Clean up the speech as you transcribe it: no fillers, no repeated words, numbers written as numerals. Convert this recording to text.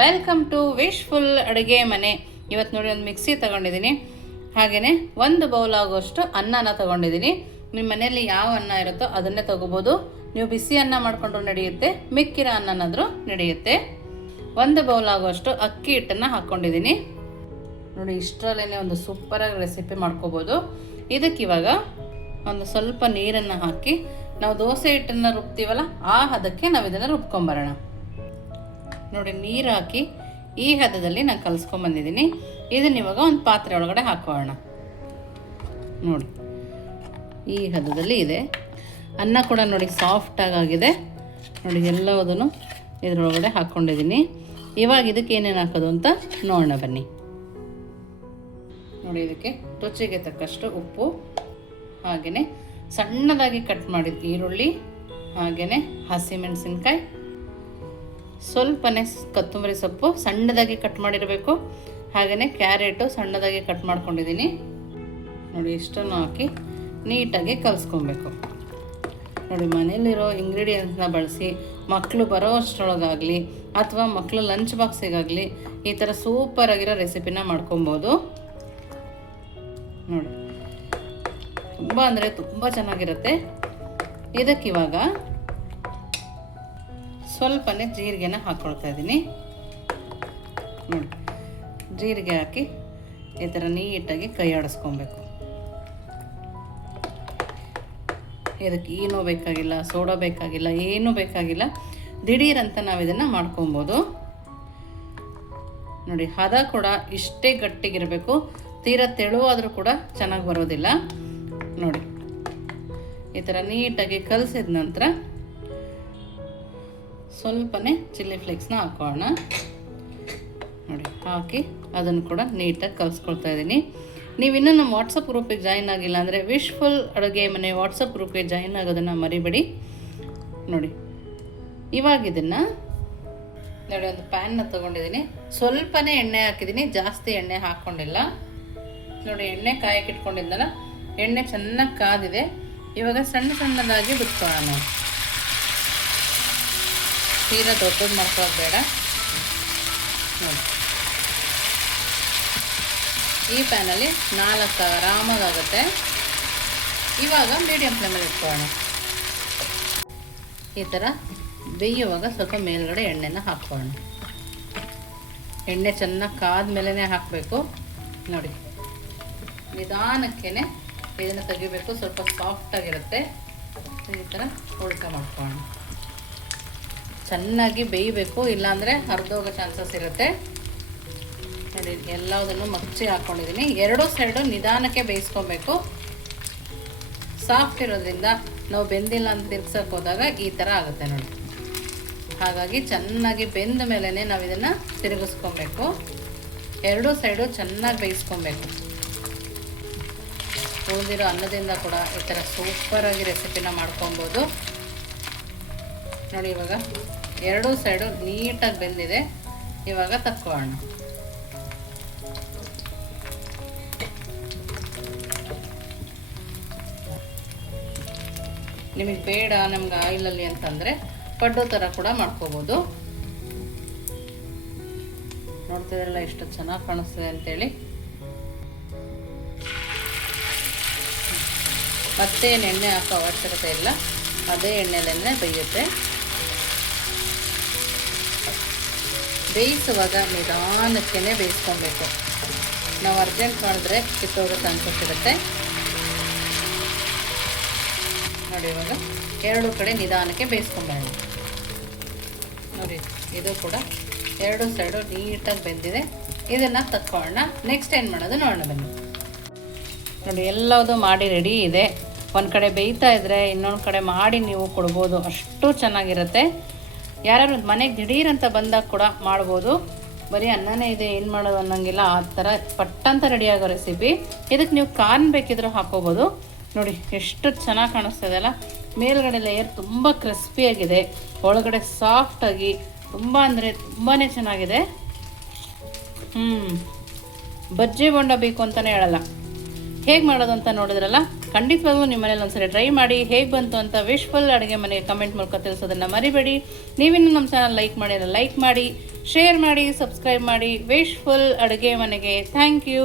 Welcome to wishful ಅಡುಗೆ ಮನೆ. ಇವತ್ತು ನೋಡಿ ಒಂದು ಮಿಕ್ಸಿ ತಗೊಂಡಿದ್ದೀನಿ, ಹಾಗೆಯೇ ಒಂದು ಬೌಲ್ ಆಗೋಷ್ಟು ಅನ್ನನ ತಗೊಂಡಿದ್ದೀನಿ. ನಿಮ್ಮ ಮನೆಯಲ್ಲಿ ಯಾವ ಅನ್ನ ಇರುತ್ತೋ ಅದನ್ನೇ ತಗೋಬೋದು. ನೀವು ಬಿಸಿ ಅನ್ನ ಮಾಡಿಕೊಂಡ್ರು ನಡೆಯುತ್ತೆ, ಮಿಕ್ಕಿರೋ ಅನ್ನನಾದರೂ ನಡೆಯುತ್ತೆ. ಒಂದು ಬೌಲ್ ಆಗೋಷ್ಟು ಅಕ್ಕಿ ಹಿಟ್ಟನ್ನು ಹಾಕ್ಕೊಂಡಿದ್ದೀನಿ. ನೋಡಿ, ಇಷ್ಟರಲ್ಲೇ ಒಂದು ಸೂಪರಾಗಿ ರೆಸಿಪಿ ಮಾಡ್ಕೋಬೋದು. ಇದಕ್ಕಿವಾಗ ಒಂದು ಸ್ವಲ್ಪ ನೀರನ್ನು ಹಾಕಿ ನಾವು ದೋಸೆ ಹಿಟ್ಟನ್ನು ರುಬ್ತೀವಲ್ಲ ಆ ಹದಕ್ಕೆ ನಾವು ಇದನ್ನು ರುಬ್ಕೊಂಬರೋಣ. ನೋಡಿ, ನೀರು ಹಾಕಿ ಈ ಹದದಲ್ಲಿ ನಾನು ಕಲಿಸ್ಕೊಂಬಂದಿದ್ದೀನಿ. ಇದನ್ನ ಇವಾಗ ಒಂದು ಪಾತ್ರೆ ಒಳಗಡೆ ಹಾಕೋಣ. ನೋಡಿ, ಈ ಹದದಲ್ಲಿ ಇದೆ. ಅನ್ನ ಕೂಡ ನೋಡಿ ಸಾಫ್ಟಾಗಿ ಆಗಿದೆ. ನೋಡಿ, ಎಲ್ಲದನ್ನು ಇದರೊಳಗಡೆ ಹಾಕ್ಕೊಂಡಿದ್ದೀನಿ. ಇವಾಗ ಇದಕ್ಕೆ ಏನೇನು ಹಾಕೋದು ಅಂತ ನೋಡೋಣ ಬನ್ನಿ. ನೋಡಿ, ಇದಕ್ಕೆ ರುಚಿಗೆ ತಕ್ಕಷ್ಟು ಉಪ್ಪು, ಹಾಗೆಯೇ ಸಣ್ಣದಾಗಿ ಕಟ್ ಮಾಡಿದ ಈರುಳ್ಳಿ, ಹಾಗೆಯೇ ಹಸಿಮೆಣಸಿನ್ಕಾಯಿ, ಸ್ವಲ್ಪನೇ ಕೊತ್ತಂಬರಿ ಸೊಪ್ಪು ಸಣ್ಣದಾಗಿ ಕಟ್ ಮಾಡಿರಬೇಕು, ಹಾಗೆಯೇ ಕ್ಯಾರೆಟು ಸಣ್ಣದಾಗಿ ಕಟ್ ಮಾಡ್ಕೊಂಡಿದ್ದೀನಿ. ನೋಡಿ, ಇಷ್ಟನ್ನು ಹಾಕಿ ನೀಟಾಗಿ ಕಲಿಸ್ಕೊಬೇಕು. ನೋಡಿ, ಮನೇಲಿರೋ ಇಂಗ್ರೀಡಿಯೆಂಟ್ಸ್ನ ಬಳಸಿ ಮಕ್ಕಳು ಬರೋ ಅಷ್ಟರೊಳಗಾಗಲಿ ಅಥವಾ ಮಕ್ಕಳು ಲಂಚ್ ಬಾಕ್ಸಿಗಾಗಲಿ ಈ ಥರ ಸೂಪರಾಗಿರೋ ರೆಸಿಪಿನ ಮಾಡ್ಕೊಬೋದು. ನೋಡಿ, ತುಂಬ ಅಂದರೆ ತುಂಬ ಚೆನ್ನಾಗಿರುತ್ತೆ. ಇದಕ್ಕಿವಾಗ ಸ್ವಲ್ಪನೇ ಜೀರಿಗೆನ ಹಾಕ್ಕೊಳ್ತಾ ಇದ್ದೀನಿ. ನೋಡಿ, ಜೀರಿಗೆ ಹಾಕಿ ಈ ಥರ ನೀಟಾಗಿ ಕೈ ಆಡಿಸ್ಕೊಬೇಕು. ಇದಕ್ಕೆ ಏನೂ ಬೇಕಾಗಿಲ್ಲ, ಸೋಡಾ ಬೇಕಾಗಿಲ್ಲ, ಏನೂ ಬೇಕಾಗಿಲ್ಲ. ದಿಢೀರಂತ ನಾವು ಇದನ್ನು ಮಾಡ್ಕೊಬೋದು. ನೋಡಿ, ಹದ ಕೂಡ ಇಷ್ಟೇ ಗಟ್ಟಿಗಿರಬೇಕು. ತೀರಾ ತೆಳುವಾದರೂ ಕೂಡ ಚೆನ್ನಾಗಿ ಬರೋದಿಲ್ಲ. ನೋಡಿ, ಈ ಥರ ನೀಟಾಗಿ ಕಲಸಿದ ನಂತರ ಸ್ವಲ್ಪನೇ ಚಿಲ್ಲಿ ಫ್ಲೇಕ್ಸ್ನ ಹಾಕೋಣ. ನೋಡಿ, ಹಾಕಿ ಅದನ್ನು ಕೂಡ ನೀಟಾಗಿ ಕಲಿಸ್ಕೊಳ್ತಾ ಇದ್ದೀನಿ. ನೀವಿನ್ನೂ ನಮ್ಮ ವಾಟ್ಸಪ್ ಗ್ರೂಪಿಗೆ ಜಾಯಿನ್ ಆಗಿಲ್ಲ ಅಂದರೆ ವಿಶ್ಫುಲ್ ಅಡುಗೆ ಮನೆ ವಾಟ್ಸಪ್ ಗ್ರೂಪಿಗೆ ಜಾಯಿನ್ ಆಗೋದನ್ನು ಮರಿಬೇಡಿ. ನೋಡಿ, ಇವಾಗ ಇದನ್ನು ನೋಡಿ ಒಂದು ಪ್ಯಾನ್ನ ತೊಗೊಂಡಿದ್ದೀನಿ. ಸ್ವಲ್ಪನೇ ಎಣ್ಣೆ ಹಾಕಿದ್ದೀನಿ, ಜಾಸ್ತಿ ಎಣ್ಣೆ ಹಾಕ್ಕೊಂಡಿಲ್ಲ. ನೋಡಿ, ಎಣ್ಣೆ ಕಾಯಕ್ಕೆ ಇಟ್ಕೊಂಡಿದ್ದಲ್ಲ, ಎಣ್ಣೆ ಚೆನ್ನಾಗಿ ಕಾದಿದೆ. ಇವಾಗ ಸಣ್ಣ ಸಣ್ಣದಾಗಿ ಬಿಟ್ಕೊಳ್ಳೋಣ. ತೀರಾ ದೊಡ್ಡದು ಮಾಡ್ಕೊಳ್ಳೋದು ಬೇಡ. ನೋಡಿ, ಈ ಪ್ಯಾನಲ್ಲಿ 4 ಆರಾಮಾಗುತ್ತೆ. ಇವಾಗ ಮೀಡಿಯಮ್ ಫ್ಲೇಮಲ್ಲಿ ಇಟ್ಕೊಳ್ಳೋಣ. ಈ ಥರ ಬೇಯುವಾಗ ಸ್ವಲ್ಪ ಮೇಲ್ಗಡೆ ಎಣ್ಣೆನ ಹಾಕ್ಕೊಳ್ಳೋಣ. ಎಣ್ಣೆ ಚೆನ್ನಾಗಿ ಕಾದ ಮೇಲೇ ಹಾಕಬೇಕು. ನೋಡಿ, ನಿಧಾನಕ್ಕೇ ಇದನ್ನು ತೆಗಿಬೇಕು. ಸ್ವಲ್ಪ ಸಾಫ್ಟಾಗಿರುತ್ತೆ. ಈ ಥರ ಉಲ್ಟಾ ಮಾಡ್ಕೊಳ್ಳೋಣ. ಚೆನ್ನಾಗಿ ಬೇಯಬೇಕು, ಇಲ್ಲಾಂದರೆ ಹರಿದೋಗೋ ಚಾನ್ಸಸ್ ಇರುತ್ತೆ. ನೋಡಿ, ಎಲ್ಲದನ್ನು ಮಚ್ಚಿ ಹಾಕ್ಕೊಂಡಿದ್ದೀನಿ. ಎರಡೂ ಸೈಡು ನಿಧಾನಕ್ಕೆ ಬೇಯಿಸ್ಕೊಬೇಕು. ಸಾಫ್ಟ್ ಇರೋದ್ರಿಂದ ನಾವು ಬೆಂದಿಲ್ಲ ಅಂತ ತಿರ್ಗ್ಸೋಕೆ ಹೋದಾಗ ಈ ಥರ ಆಗುತ್ತೆ. ನೋಡಿ, ಹಾಗಾಗಿ ಚೆನ್ನಾಗಿ ಬೆಂದ ಮೇಲೇ ನಾವು ಇದನ್ನು ತಿರುಗಿಸ್ಕೊಬೇಕು. ಎರಡೂ ಸೈಡು ಚೆನ್ನಾಗಿ ಬೇಯಿಸ್ಕೊಬೇಕು. ಉಳಿದಿರೋ ಅನ್ನದಿಂದ ಕೂಡ ಈ ಥರ ಸೂಪರಾಗಿ ರೆಸಿಪಿನ ಮಾಡ್ಕೊಬೋದು. ನೋಡಿ, ಇವಾಗ ಎರಡೂ ಸೈಡು ನೀಟಾಗಿ ಬೆಂದಿದೆ. ಇವಾಗ ತಕ್ಕೊಳ್ಳೋಣ. ನಿಮಗೆ ಬೇಡ ನಮ್ಗೆ ಆಯಿಲಲ್ಲಿ ಅಂತಂದರೆ ಪಡ್ಡು ಥರ ಕೂಡ ಮಾಡ್ಕೋಬೋದು. ನೋಡ್ತಿದ್ರಲ್ಲ ಎಷ್ಟು ಚೆನ್ನಾಗಿ ಕಾಣಿಸ್ತದೆ ಅಂತೇಳಿ. ಮತ್ತೇನು ಎಣ್ಣೆ ಹಾಕೋ ಅವಶ್ಯಕತೆ ಇಲ್ಲ, ಅದೇ ಎಣ್ಣೆಲೇ ಬೇಯುತ್ತೆ. ಬೇಯಿಸುವಾಗ ನಿಧಾನಕ್ಕೇ ಬೇಯಿಸ್ಕೊಬೇಕು. ನಾವು ಅರ್ಜೆಂಟ್ ಮಾಡಿದ್ರೆ ಕಿತ್ತೋಗೋ ಚಾನ್ಸಸ್ ಇರುತ್ತೆ. ನೋಡಿ, ಇವಾಗ ಎರಡೂ ಕಡೆ ನಿಧಾನಕ್ಕೆ ಬೇಯಿಸ್ಕೊಂಬೇಡ. ನೋಡಿ, ಇದು ಕೂಡ ಎರಡೂ ಸೈಡು ನೀಟಾಗಿ ಬೆಂದಿದೆ. ಇದನ್ನು ತಕ್ಕೊಳ್ಳೋಣ. ನೆಕ್ಸ್ಟ್ ಏನು ಮಾಡೋದು ನೋಡೋಣ ಬನ್ನಿ. ನೋಡಿ, ಎಲ್ಲವುದು ಮಾಡಿ ರೆಡಿ ಇದೆ. ಒಂದು ಕಡೆ ಬೇಯ್ತಾ ಇದ್ದರೆ ಇನ್ನೊಂದು ಕಡೆ ಮಾಡಿ ನೀವು ಕೊಡ್ಬೋದು, ಅಷ್ಟು ಚೆನ್ನಾಗಿರುತ್ತೆ. ಯಾರು ಮನೆಗೆ ದಿಢೀರಂತ ಬಂದಾಗ ಕೂಡ ಮಾಡ್ಬೋದು. ಬರೀ ಅನ್ನನೇ ಇದೆ ಏನು ಮಾಡೋದು ಅನ್ನೋಂಗಿಲ್ಲ, ಆ ಥರ ಪಟ್ಟಂತ ರೆಡಿಯಾಗೋ ರೆಸಿಪಿ. ಇದಕ್ಕೆ ನೀವು ಕಾರ್ನ್ ಬೇಕಿದ್ರೂ ಹಾಕೋಬೋದು. ನೋಡಿ, ಎಷ್ಟು ಚೆನ್ನಾಗಿ ಕಾಣಿಸ್ತದಲ್ಲ. ಮೇಲ್ಗಡೆ ಲೇಯರ್ ತುಂಬ ಕ್ರಿಸ್ಪಿಯಾಗಿದೆ, ಒಳಗಡೆ ಸಾಫ್ಟಾಗಿ ತುಂಬ ಅಂದರೆ ತುಂಬಾ ಚೆನ್ನಾಗಿದೆ. ಬಜ್ಜಿ ಬೋಂಡ ಬೇಕು ಅಂತಲೇ ಹೇಳಲ್ಲ. ಹೇಗೆ ಮಾಡೋದು ಅಂತ ನೋಡಿದ್ರಲ್ಲ, ಖಂಡಿತವಾಗ್ಲೂ ನಿಮ್ಮ ಮನೇಲಿ ಒಂದ್ಸರಿ ಟ್ರೈ ಮಾಡಿ. ಹೇಗೆ ಬಂತು ಅಂತ ವಿಶ್ಫುಲ್ ಅಡುಗೆ ಮನೆಗೆ ಕಮೆಂಟ್ ಮೂಲಕ ತಿಳಿಸೋದನ್ನು ಮರಿಬೇಡಿ. ನೀವಿನ್ನೂ ನಮ್ಮ ಚಾನಲ್ ಲೈಕ್ ಮಾಡಿದ್ರೆ ಲೈಕ್ ಮಾಡಿ, ಶೇರ್ ಮಾಡಿ, ಸಬ್ಸ್ಕ್ರೈಬ್ ಮಾಡಿ. ವಿಶ್ಫುಲ್ ಅಡುಗೆ ಮನೆಗೆ ಥ್ಯಾಂಕ್ ಯು.